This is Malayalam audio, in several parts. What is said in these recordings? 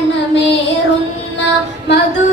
മണമേറുന്ന മധു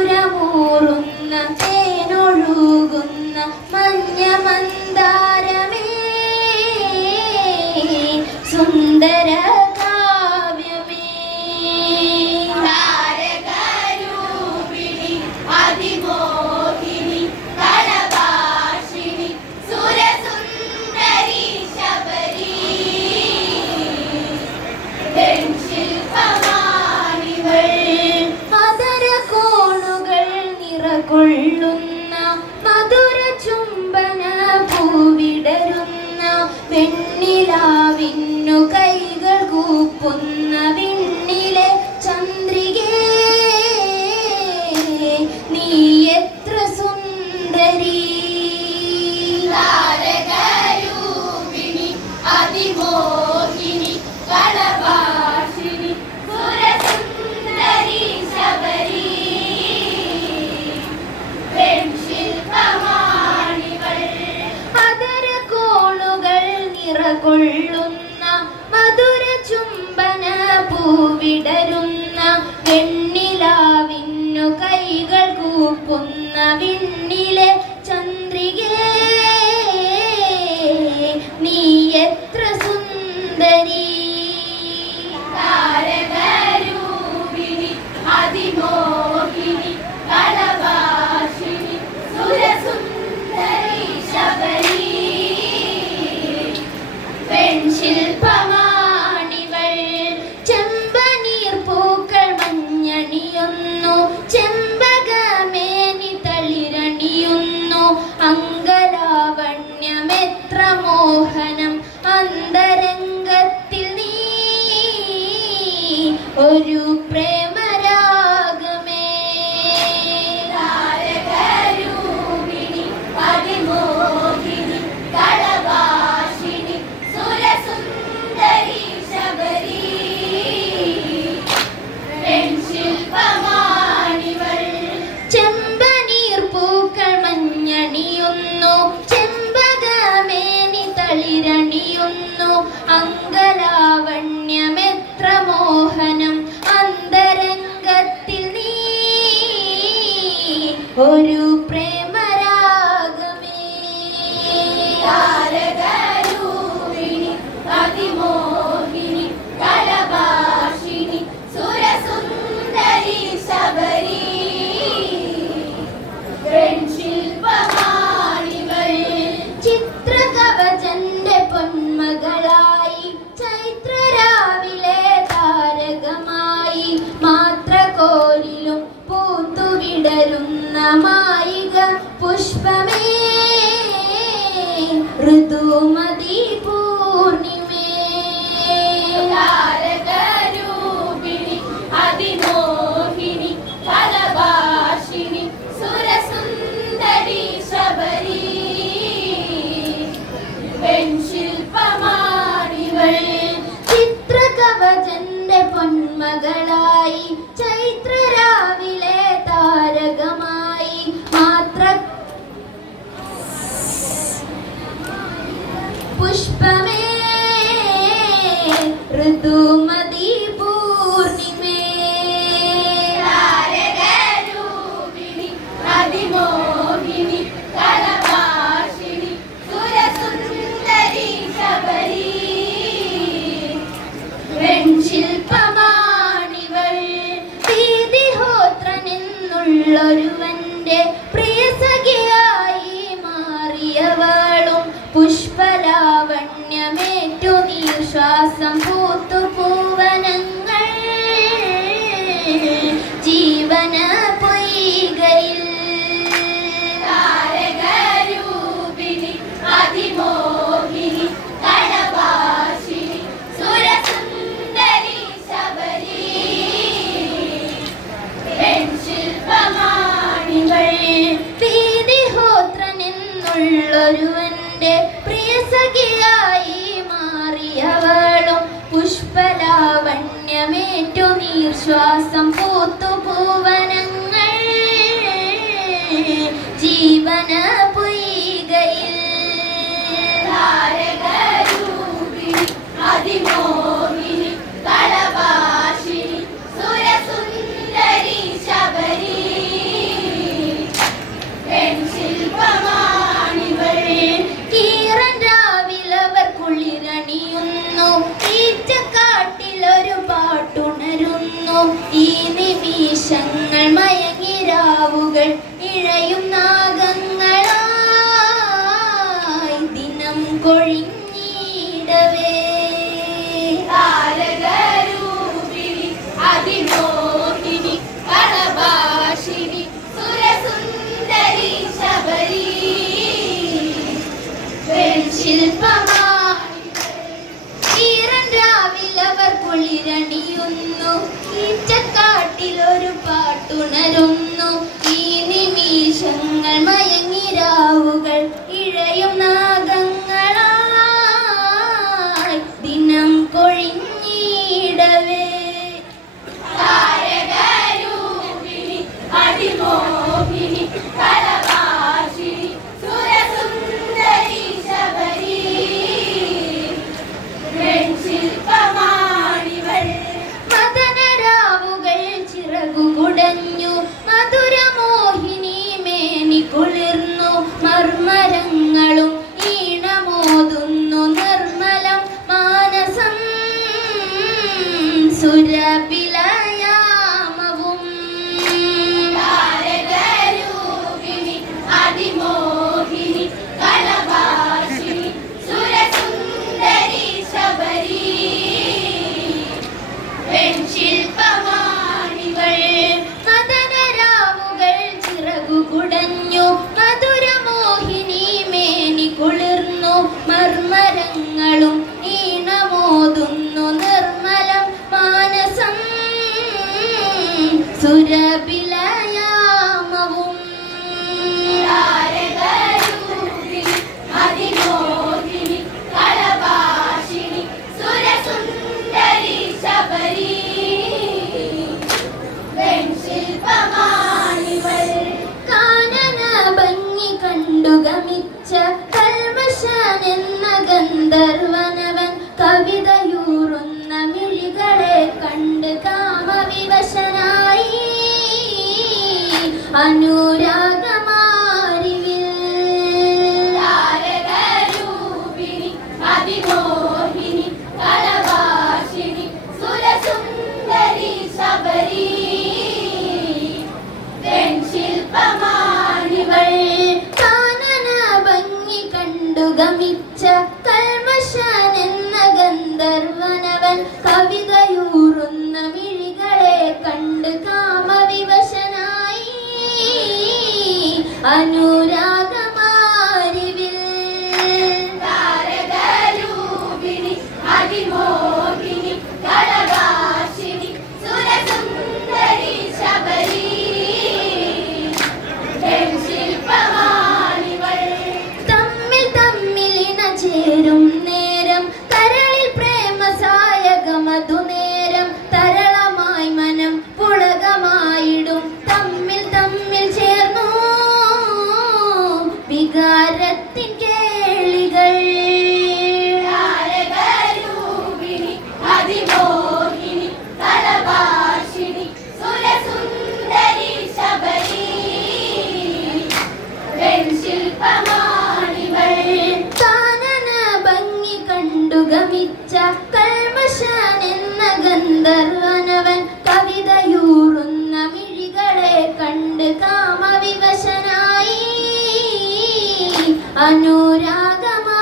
പൊന്നവിണ്ണിലെ നീ എത്ര സുന്ദരി. അതിമോ വിടരുന്ന വെണ്ണിലാവിന്നു കൈകൾ കൂപ്പുന്ന വിണ്ണിലെ ശ്വാസം പൂത്തു പൂവനങ്ങൾ ജീവന പൊയ്കയിൽ. പ്രാവുകൾ ഇഴയും നാഗങ്ങളായി ദിനം കൊഴിഞ്ഞിടവേ. താരകരൂപിണി അതിമോഹിനി കളഭാഷിനി സുരസുന്ദരി പാട്ടുണരും alma Surabila. അനുരാഗമാരിവിൽ. ആരതരൂപിണി അതിമോഹിനി കലവാഷിനി സുരസുന്ദരി ശബരി. ശില്പമാണിവൾ കാനന ഭംഗി കണ്ടു കൽമശാൻ എന്ന ഗന്ധർവനവൻ കവിതയൂറുന്ന മിഴി I anurag ജനിച്ച കൽമശാൻ എന്ന ഗന്ധർവനവൻ കവിതയൂറുന്ന മിഴികളെ കണ്ട് കാമവിവശനായി. അനുരാഗമാരിവിൽ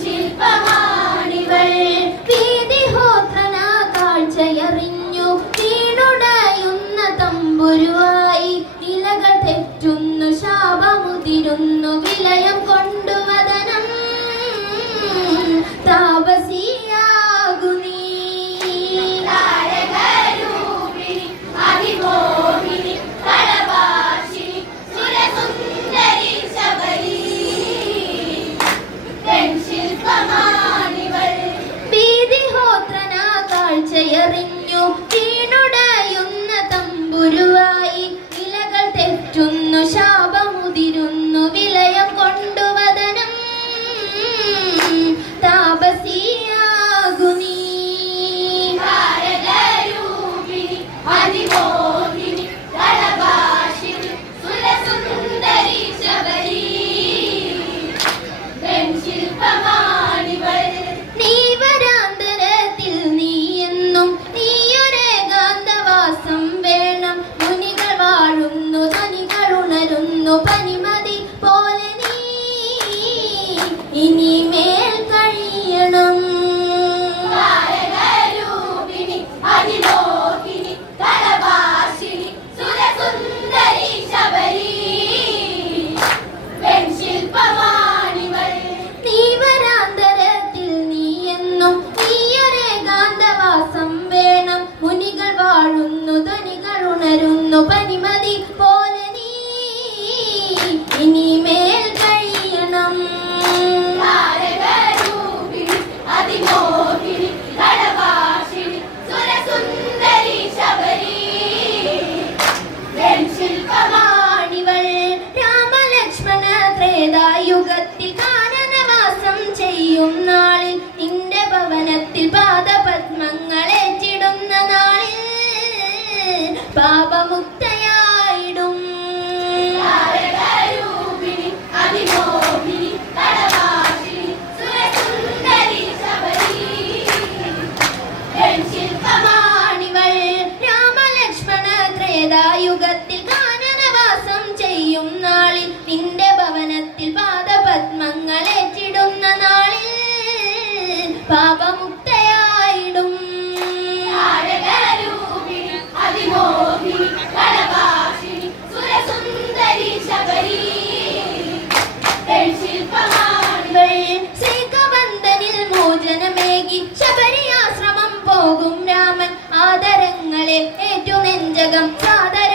ശില്പമാ விளையும் പാപമുക്തയായിടും உலகம் சாதனை